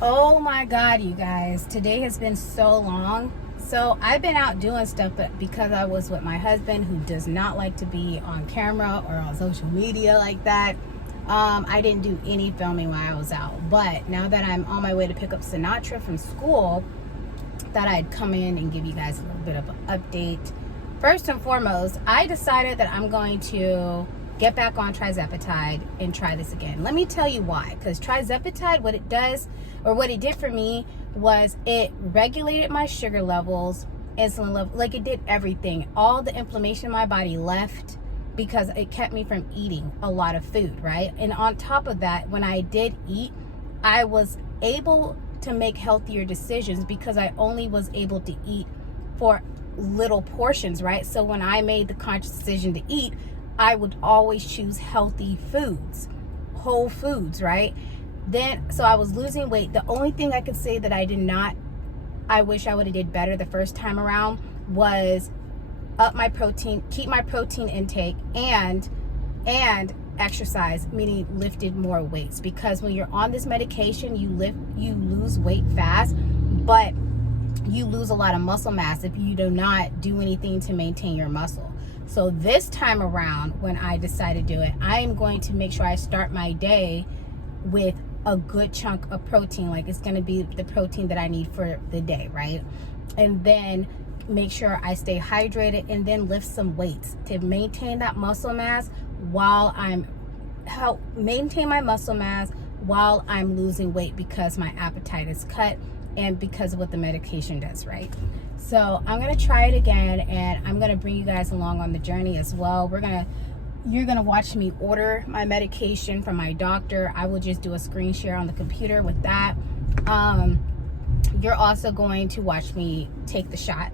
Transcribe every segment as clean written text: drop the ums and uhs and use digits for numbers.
Oh my God, you guys. Today has been so long. So I've been out doing stuff, but because I was with my husband who does not like to be on camera or on social media like that, I didn't do any filming while I was out. But now that I'm on my way to pick up Sinatra from school, thought I'd come in and give you guys a little bit of an update. First and foremost, I decided that I'm going to get back on trizepatide and try this again. Let me tell you why. Because trizepatide, what it does, or what it did for me, was it regulated my sugar levels, insulin level, like it did everything. All the inflammation in my body left because it kept me from eating a lot of food, right? And on top of that, when I did eat, I was able to make healthier decisions because I only was able to eat for little portions, right? So when I made the conscious decision to eat, I would always choose healthy foods, whole foods, right? Then, so I was losing weight. The only thing I could say that I wish I would have did better the first time around was up my protein, keep my protein intake, and exercise, meaning lifted more weights. Because when you're on this medication, you lose weight fast, but you lose a lot of muscle mass if you do not do anything to maintain your muscle. So this time around, when I decide to do it, I am going to make sure I start my day with a good chunk of protein. Like, it's going to be the protein that I need for the day, right? And then make sure I stay hydrated, and then lift some weights to maintain that muscle mass while maintain my muscle mass while I'm losing weight, because my appetite is cut and because of what the medication does, right? So I'm gonna try it again, and I'm gonna bring you guys along on the journey as well. You're gonna watch me order my medication from my doctor. I will just do a screen share on the computer with that. You're also going to watch me take the shot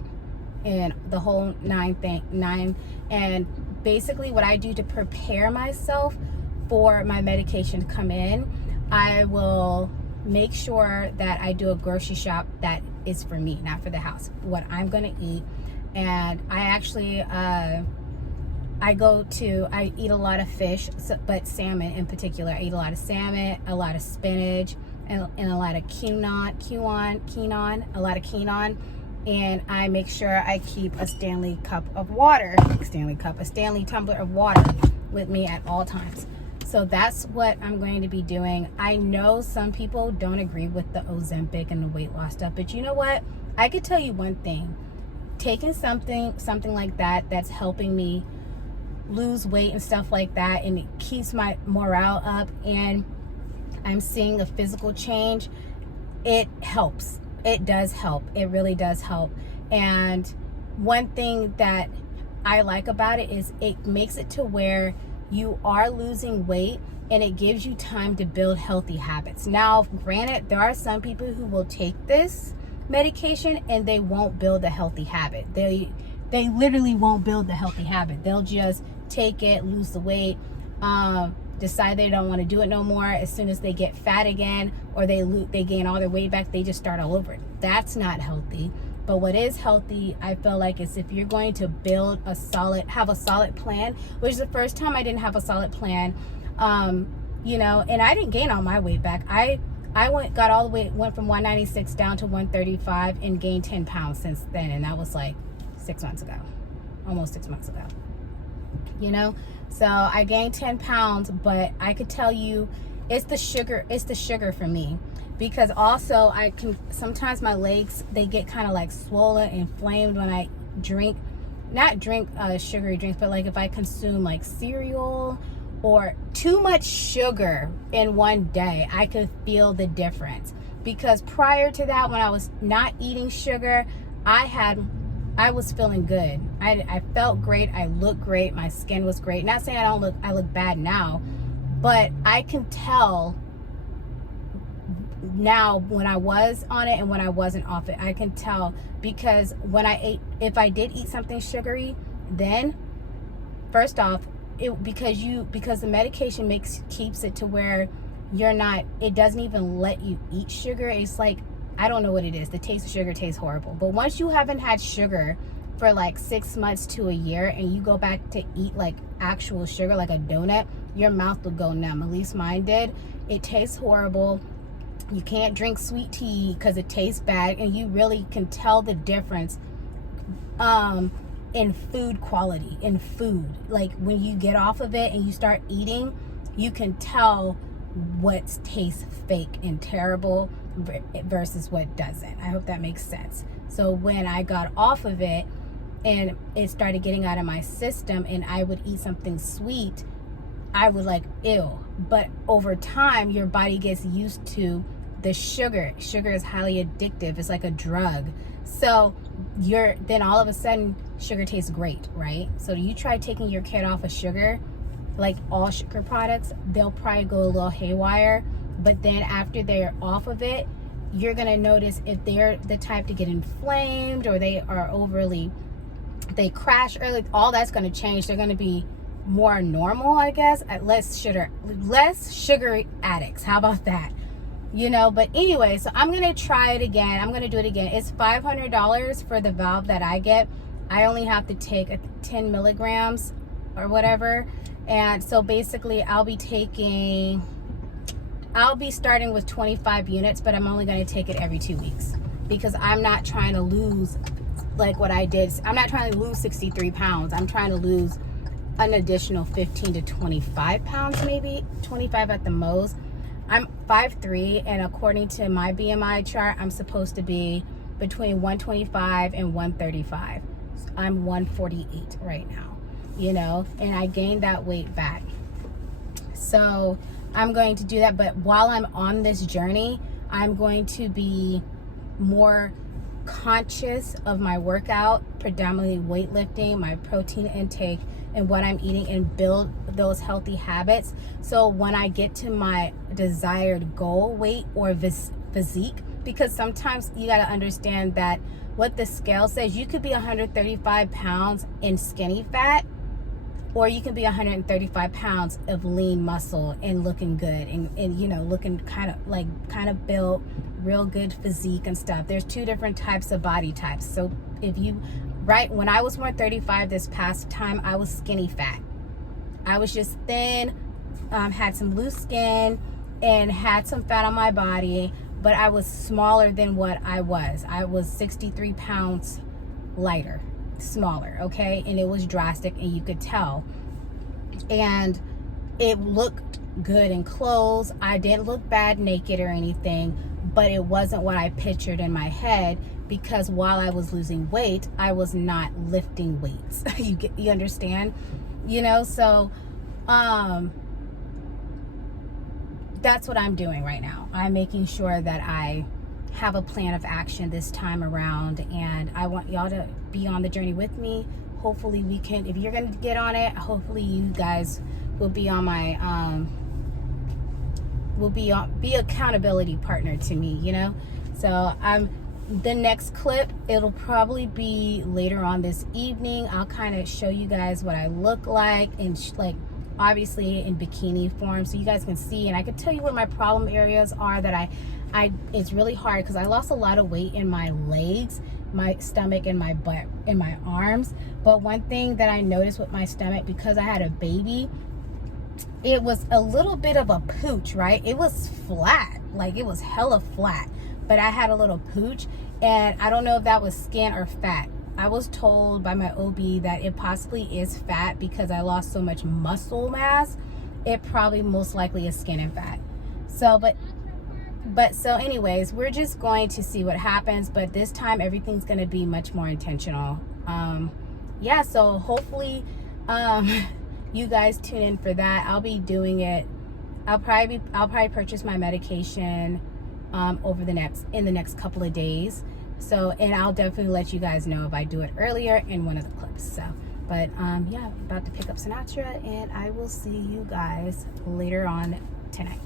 and the whole nine. And basically what I do to prepare myself for my medication to come in, I will make sure that I do a grocery shop that is for me, not for the house, what I'm gonna eat. And I actually I eat a lot of fish, but salmon in particular. I eat a lot of salmon, a lot of spinach, and a lot of quinoa, and I make sure I keep a Stanley tumbler of water with me at all times. So that's what I'm going to be doing. I know some people don't agree with the Ozempic and the weight loss stuff, but you know what? I could tell you one thing. Taking something like that that's helping me lose weight and stuff like that, and it keeps my morale up, and I'm seeing a physical change, it helps. It does help. It really does help. And one thing that I like about it is it makes it to where you are losing weight, and it gives you time to build healthy habits. Now, granted, there are some people who will take this medication and they won't build a healthy habit. They literally won't build the healthy habit. They'll just take it, lose the weight, decide they don't want to do it no more. As soon as they get fat again, or they gain all their weight back, they just start all over. That's not healthy. But what is healthy, I feel like, is if you're going to have a solid plan, which is the first time I didn't have a solid plan, and I didn't gain all my weight back. I went from 196 down to 135 and gained 10 pounds since then. And that was like 6 months ago, almost 6 months ago. So I gained 10 pounds, but I could tell you it's the sugar for me, because also sometimes my legs, they get kind of like swollen, inflamed when I not drink sugary drinks, but like if I consume like cereal or too much sugar in one day, I could feel the difference. Because prior to that, when I was not eating sugar, I was feeling good. I felt great. I looked great. My skin was great. Not saying I look bad now, but I can tell now when I was on it and when I wasn't off it. I can tell, because if I did eat something sugary, then first off, because the medication keeps it to where it doesn't even let you eat sugar. It's like, I don't know what it is. The taste of sugar tastes horrible. But once you haven't had sugar for like 6 months to a year, and you go back to eat like actual sugar, like a donut, your mouth will go numb. At least mine did. It tastes horrible. You can't drink sweet tea because it tastes bad, and you really can tell the difference in food quality, in food. Like when you get off of it and you start eating, you can tell what tastes fake and terrible versus what doesn't. I hope that makes sense. So when I got off of it and it started getting out of my system and I would eat something sweet, I would like, ew. But over time, your body gets used to the sugar. Sugar is highly addictive. It's like a drug. So then all of a sudden, sugar tastes great, right? So you try taking your kid off of sugar, like all sugar products, they'll probably go a little haywire. But then after they're off of it, you're gonna notice if they're the type to get inflamed or they crash early, all that's gonna change. They're gonna be more normal, I guess, less sugar addicts. How about that? But anyway, so I'm gonna try it again. I'm gonna do it again. It's $500 for the valve that I get. I only have to take 10 milligrams or whatever. And so basically I'll be starting with 25 units, but I'm only gonna take it every 2 weeks because I'm not trying to lose like what I did. I'm not trying to lose 63 pounds. I'm trying to lose an additional 15 to 25 pounds, maybe 25 at the most. I'm 5'3", and according to my BMI chart, I'm supposed to be between 125 and 135. I'm 148 right now, and I gained that weight back. So I'm going to do that, but while I'm on this journey, I'm going to be more conscious of my workout, predominantly weightlifting, my protein intake, and what I'm eating, and build those healthy habits. So when I get to my desired goal weight or physique, because sometimes you got to understand that what the scale says, you could be 135 pounds in skinny fat, or you can be 135 pounds of lean muscle and looking good and looking kind of built, real good physique and stuff. There's two different types of body types. So when I was 135 this past time, I was skinny fat. I was just thin, had some loose skin, and had some fat on my body, but I was smaller than what I was. I was 63 pounds lighter, smaller, okay? And it was drastic, and you could tell. And it looked good in clothes. I didn't look bad naked or anything, but it wasn't what I pictured in my head, because while I was losing weight, I was not lifting weights. You understand? So that's what I'm doing right now. I'm making sure that I have a plan of action this time around, and I want y'all to be on the journey with me. Hopefully we can, if you're going to get on it, hopefully you guys will be on my be accountability partner to me, So the next clip, it'll probably be later on this evening. I'll kind of show you guys what I look like, and obviously in bikini form, so you guys can see, and I can tell you what my problem areas are that I it's really hard because I lost a lot of weight in my legs, my stomach, and my butt, and my arms. But one thing that I noticed with my stomach, because I had a baby, it was a little bit of a pooch, right? It was flat, like it was hella flat, but I had a little pooch, and I don't know if that was skin or fat. I was told by my OB that it possibly is fat because I lost so much muscle mass. It probably most likely is skin and fat. So, so anyways, we're just going to see what happens, but this time everything's going to be much more intentional. Yeah, so hopefully you guys tune in for that. I'll be doing it. I'll probably purchase my medication in the next couple of days. So, and I'll definitely let you guys know if I do it earlier in one of the clips. So, but yeah, about to pick up Sinatra, and I will see you guys later on tonight.